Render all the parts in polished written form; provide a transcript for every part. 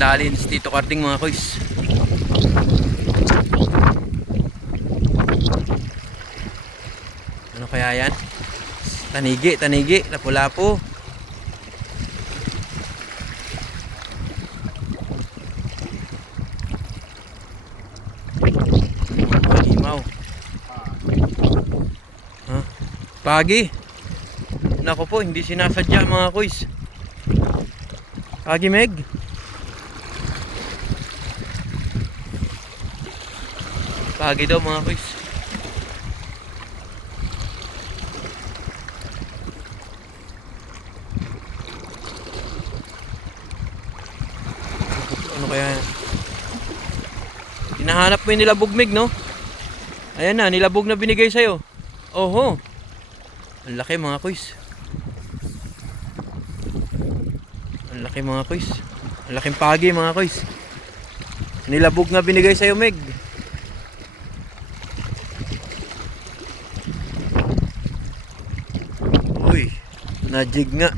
nadali si Tito Karding mga koys. Ano kaya yan? Tanigi, lapu-lapu. Halimaw. Pagi. Nako po, hindi sinasadya mga koys. Pagi Meg. Pagi daw mga koys. Ano kaya? Hinahanap mo yung nilabog Meg, no? Ayan na, nilabog na binigay sa'yo. Oho. Ang laki mga koys. Ang laki mga koys. Ang laking pagi mga koys. Nilabog na binigay sa'yo Meg. Uy, najig nga.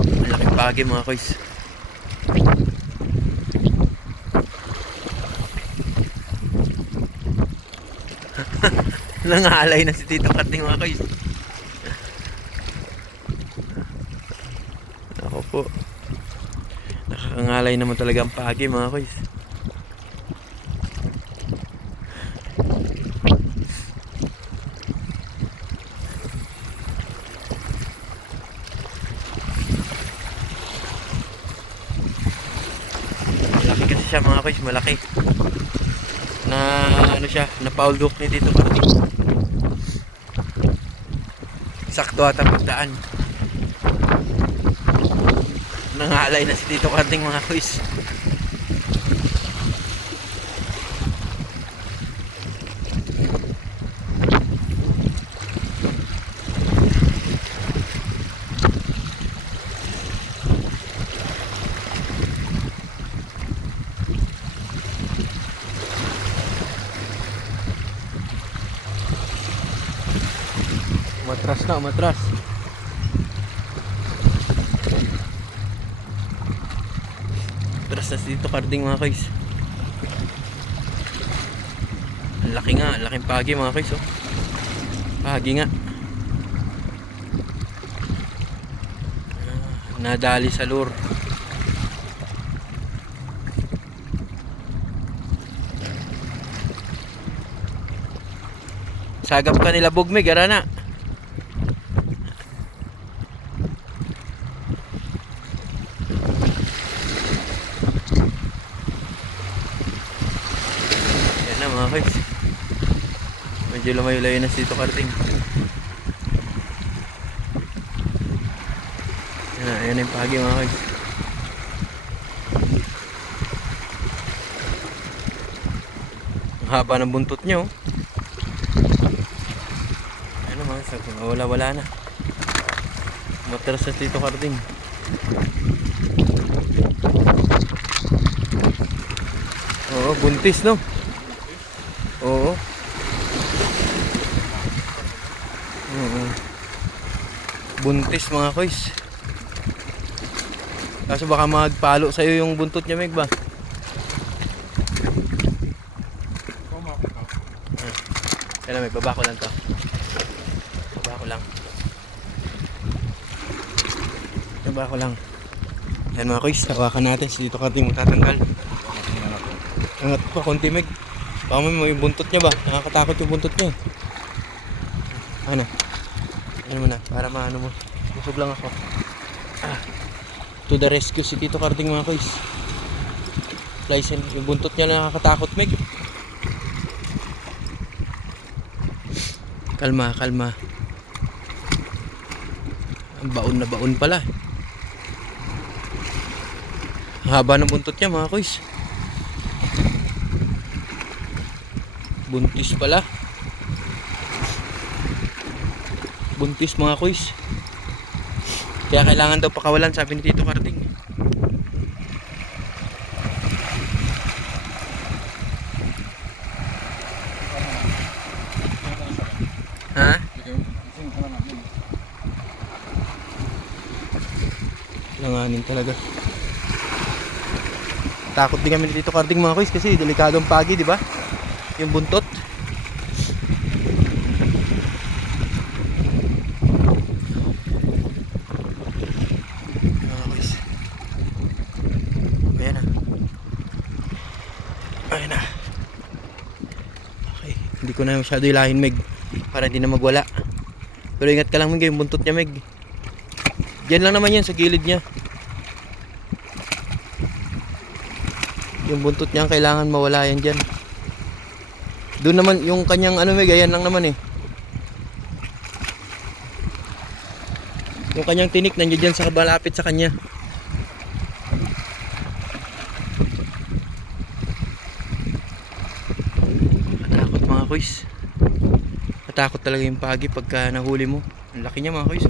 Ang laking pagi mga koys. Nangalay na si Tito Karding mga koys. Ako po. Nakakangalay naman talaga ang pagi mga koys. Malaki kasi siya mga koys, malaki. Na ano siya, na foul hook ni Tito Karding. Sakto at ang pagdaan. Nangalay na si Tito Karding mga koys. Umatras na, umatras. Umatras na si Tito Karding mga koys. Ang laki nga, ang laking pagi mga koys oh. Pagi nga. Nadali sa lure. Sagap ka nila bugme, gara na. Yan na mga guys. Medyo lumayo-layo na si Tito Karding. Ayan yung pagi mga guys. Ang haba ng buntot nyo. Ano mga guys, wala na. Matras sa Tito Karding. Oo, buntis no? Oo. Buntis mga koys. Kaso baka magpalo sa'yo yung buntot niya Meg ba? Kaya Meg, baba ko lang to. Baba ko lang. Yan mga koys, tawakan natin si Tito Karding matatanggal. Angat pa konti Meg. Baka may buntot niya ba? Nakakatakot yung buntot niya. Ano mo na, para maano mo. Busog lang ako. To the rescue si Tito Karding mga koys. Yung buntot niya nakakatakot Meg. Kalma. Ang baon na baon pala. Ang haba ng buntot niya mga koys. Buntis pala. Buntis mga koys. Kaya kailangan daw pakawalan, sabi ni Tito Karding. Ha? kakayanin talaga. Takot din kami dito karding mga kuys kasi delikadong pagi, di ba? Yung buntot. Mga kuys. Ayan na. Ayan na. Okay. Hindi ko na masyado ilahin, Meg. Para hindi na magwala. Pero ingat ka lang, Meg, yung buntot niya, Meg. Diyan lang naman yan sa gilid niya. Yung buntot niya kailangan mawala yan dyan. Doon naman yung kanyang ano, Meg, ayan lang naman eh. Yung kanyang tinik nandiyan dyan sa malapit sa kanya. Matakot mga kuys. Matakot talaga yung pagi pagka nahuli mo. Ang laki niya mga kuys.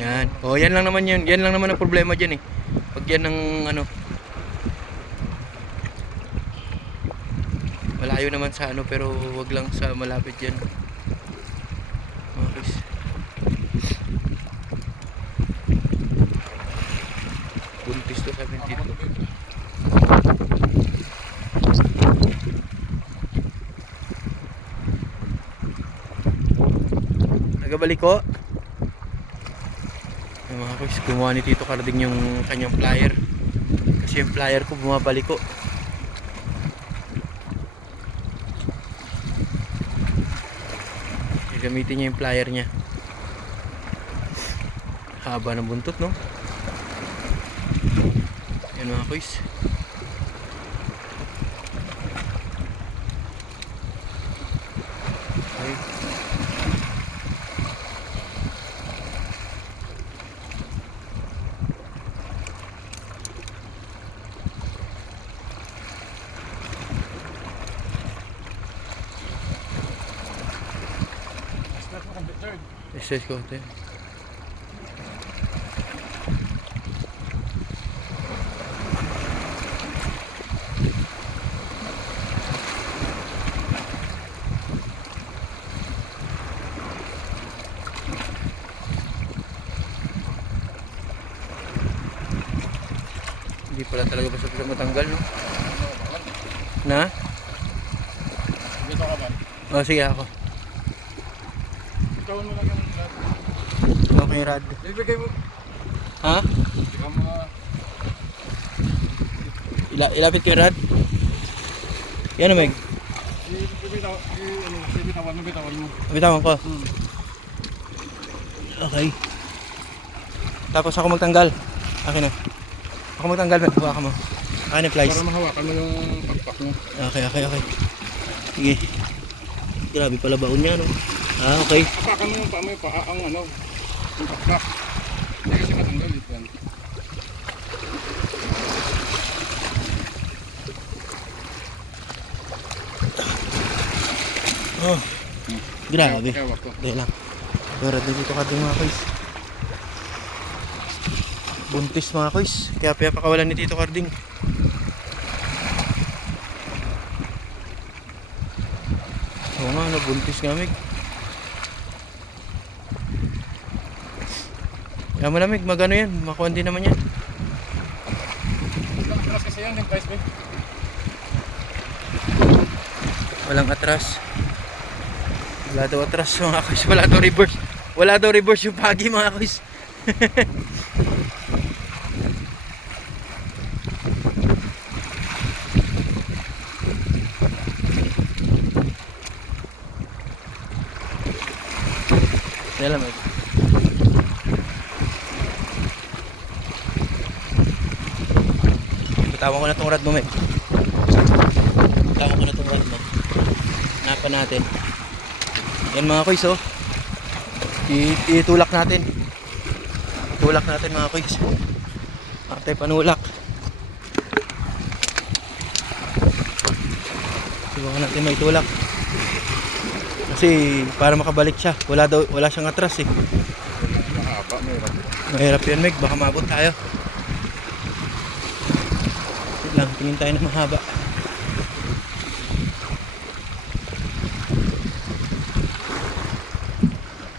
Yan. Oh, yan lang naman yun. Yan lang naman ang problema dyan eh. Pag yan ng ano. Malayo naman sa ano pero wag lang sa malapit dyan. Mga kuys. Buntis to sabi dito. Nagabalik ko. Yung mga kuys, gumawa ni Tito Carding yung kanyang plier. Kasi yung plier ko bumabalik ko. Gamitin niya yung plier niya. Haba ng buntot, no? Yan mga kuys. Okay. Exercise ko ito. Hindi pala talaga basta matanggal, no? Na? Dito ka ba? Oh, sige ako. Ikaw mo lang yung rad. Okay, Rad. Ibigay mo. Ha? Ikaw mo. Ilapit ko yung Rad. Yan o, Meg. Bitawan mo. Bitawan ko. Okay. Tapos ako magtanggal. Akin na. Ako magtanggal, Meg. Huwag ka mo. Akin yung plies. Para mahawakan mo yung pakpak mo. Okay. Sige. Grabe pala baon niya, no? Ah, okay. Apakan mo yung paa mo yung paa ang ano. Yung pakpak. Hindi kasi matanggal ito yan. Oh. Grabe. Hawak ko. Dahil lang. Pero dito ka din mga kuys. Buntis mga kuys. Kaya pakawalan ni Tito Carding. Oo nga, buntis nga, Meg. Kaya mo na, Meg, magano yan. Makuhan din naman yan. Walang atras kasi yan, yung price bag. Walang atras. Wala daw atras mga kuys. Wala daw reverse. Wala daw reverse yung pagi mga kuys. Dala, Meg. Bitawan ko na tong rad mo, Meg. Bitawan ko na tong rad mo. Hanapan natin. Yan mga kuys, oh. Itulak natin. Itulak natin mga kuys. Atay panulak. Subukan natin may tulak. Kasi para makabalik siya, wala siyang atras eh. Mahaba, mahirap. Mahirap yan, Meg, baka maabot tayo. Wait lang, tingin tayo na mahaba.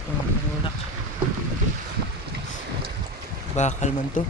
Panulak. Bakal man to.